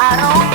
I don't